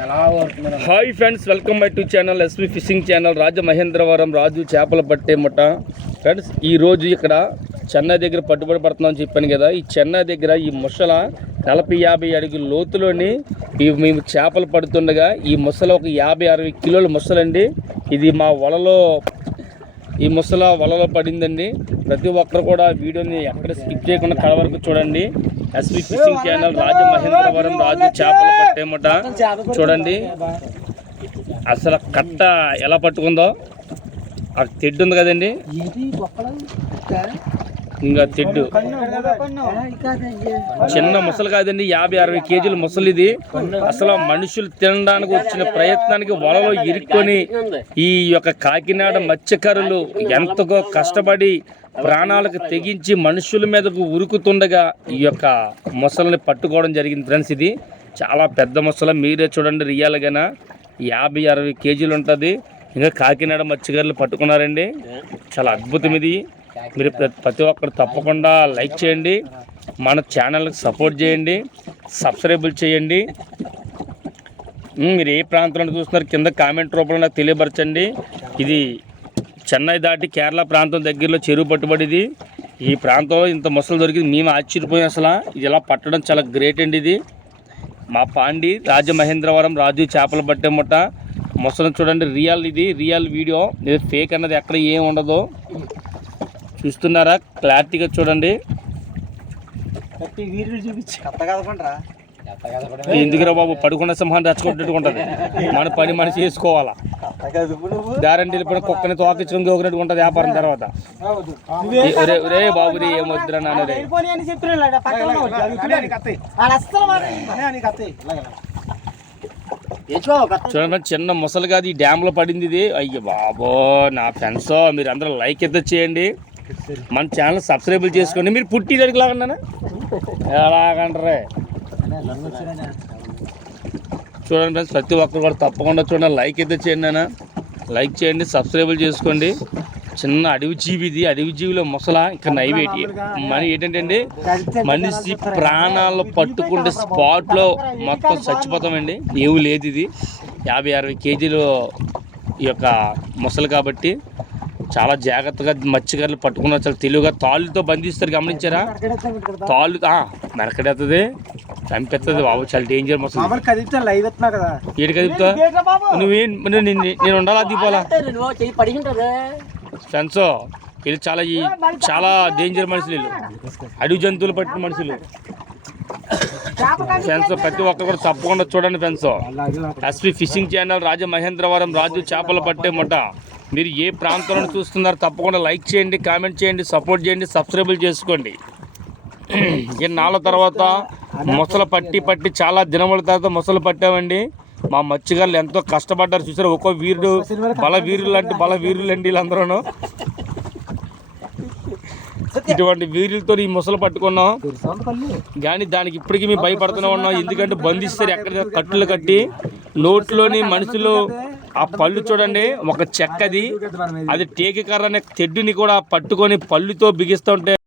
Hi friends welcome by to channel SV fishing channel Rajamahendravaram Raju చేపలు పట్టే ముఠ. Friends ఈ రోజు ఇక్కడ చెన్నై దగ్గర పట్టుబడి పడుతున్నామని చెప్పాను కదా ఈ చెన్నై దగ్గర ఈ ముసల నలభై యాభై అడుగుల లోతులోని ఈ మేము చేపలు పడుతుండగా ఈ ముసల ఒక యాభై అరవై కిలోల ముసలండి. ఇది మా వలలో ఈ ముసల వలలో పడిందండి. ప్రతి ఒక్కరు కూడా వీడియోని ఎక్కడ స్కిప్ చేయకుండా కడ వరకు చూడండి. SV fishing channel Raju Mahendravaram Raju చేపలు పట్టేమట చూడండి. అసలు కట్ట ఎలా పట్టుకుందో. ఆ తెడ్డు ఉంది కదండి. ఇంకా తెడ్డు. చిన్న ముసలు కాదండి యాభై అరవై కేజీల ముసలు ఇది అసలు మనుషులు తినడానికి వచ్చిన ప్రయత్నానికి వలలో ఇరుక్కొని ఈ యొక్క కాకినాడ మత్స్యకారులు ఎంతగో కష్టపడి ప్రాణాలకు తెగించి మనుషుల మీదకు ఉరుకుతుండగా ఈ యొక్క మొసలని పట్టుకోవడం జరిగింది ఫ్రెండ్స్ ఇది. చాలా పెద్ద మొసల మీరే చూడండి రియల్గాన యాభై అరవై కేజీలు ఉంటుంది. ఇంకా కాకినాడ మత్స్యకారులు పట్టుకున్నారండి. చాలా అద్భుతం ఇది. మీరు ప్రతి ఒక్కరు తప్పకుండా లైక్ చేయండి. మన ఛానల్కి సపోర్ట్ చేయండి. సబ్స్క్రైబుల్ చేయండి. మీరు ఏ ప్రాంతంలో చూస్తున్నారు కింద కామెంట్ రూపంలో నాకు తెలియపరచండి. ఇది చెన్నై దాటి కేరళ ప్రాంతం దగ్గరలో చెరువు పట్టుబడిది. ఈ ప్రాంతంలో ఇంత మొసలు దొరికింది మేము ఆశ్చర్యపోయాం అసలు. ఇది ఇలా పట్టడం చాలా గ్రేట్ అండి ఇది. మా పాండి రాజమహేంద్రవరం రాజు చేపలు పట్టే ముట్ట మొసలు చూడండి రియల్ ఇది రియల్ వీడియో. ఇది ఫేక్ అన్నది ఎక్కడ ఏం ఉండదు. చూస్తున్నారా? క్లారిటీగా చూడండి. ఎందుకురా బాబు? పడుకున్న సింహాన్ని రచ్చుకుంటూ ఉంటుంది. మన పని మనిషి చేసుకోవాలా? గ్యారంటీ వెళ్ళిపోయిన కుక్కని తోకించుకుని దోకినట్టు ఉంటుంది వ్యాపారం తర్వాత. ఒరే బాబు రే ఏం వద్దురా నాన్న రే చూడండి చిన్న ముసలి కాదు ఈ డ్యామ్లో పడింది ఇది. అయ్యో బాబో నా ఫ్రెండ్స్ మీరు అందరూ లైక్ ఎద్ద చేయండి. మన ఛానల్ సబ్స్క్రైబ్ చేసుకోండి. మీరు పుట్టి దగ్గర లాగండి ఎలాగంటారే? చూడండి ఫ్రెండ్స్ ప్రతి ఒక్కరు కూడా తప్పకుండా చూడండి. లైక్ అయితే చేయండి నాన్న లైక్ చేయండి సబ్స్క్రైబ్ చేసుకోండి. చిన్న అడవి జీవి ఇది. అడవి జీవిలో ముసల ఇక్కడ నైవేటి మన ఏంటంటే అండి మనిషి ప్రాణాలు పట్టుకుంటే స్పాట్లో మొత్తం చచ్చిపోతామండి. ఏవి లేదు ఇది. యాభై అరవై కేజీలు ఈ యొక్క ముసలు కాబట్టి చాలా జాగ్రత్తగా మత్స్యకారులు పట్టుకున్నారు చాలా తెలివిగా తాళ్ళుతో బంధిస్తారు గమనించారా? తాళ్ళు మెరకడెత్తది చంపెత్తది బాబు చాలా డేంజర్ ఏడు కదుపుతా నువ్వేం నేను ఉండాలా దీపాలా? ఫ్రెండ్స్ వీళ్ళు చాలా ఈ చాలా డేంజర్ మనుషులు వీళ్ళు. అడవి జంతువులు పట్టిన మనుషులు. ఫ్రెండ్స్ ప్రతి ఒక్కరు కూడా తప్పకుండా చూడండి friends. SP fishing channel Rajamahendravaram Raju చేపలు పట్టే ముఠ. మీరు ఏ ప్రాంతంలో చూస్తున్నారు తప్పకుండా లైక్ చేయండి కామెంట్ చేయండి సపోర్ట్ చేయండి సబ్స్క్రైబ్ చేసుకోండి. ఇన్నాళ్ళ తర్వాత మొసలు పట్టి పట్టి చాలా దినముల తర్వాత మొసలు పట్టామండి. మా మత్స్యకారులు ఎంతో కష్టపడ్డారు చూసారు? ఒక్కో వీరుడు బల వీరులు అంటే బల వీరులు అండి వీళ్ళందరూ ఇటువంటి వీరులతో ఈ మొసలు పట్టుకున్నాం. కానీ దానికి ఇప్పటికీ మేము భయపడుతూనే ఉన్నాం. ఎందుకంటే బంధిస్తారు ఎక్కడ కట్టులు కట్టి నోట్లోని మనుషులు ఆ పళ్ళు చూడండి ఒక చెక్కది. అది టేకి కర్ర అనే తెడ్డుని కూడా పట్టుకొని పళ్ళుతో బిగిస్తుంటే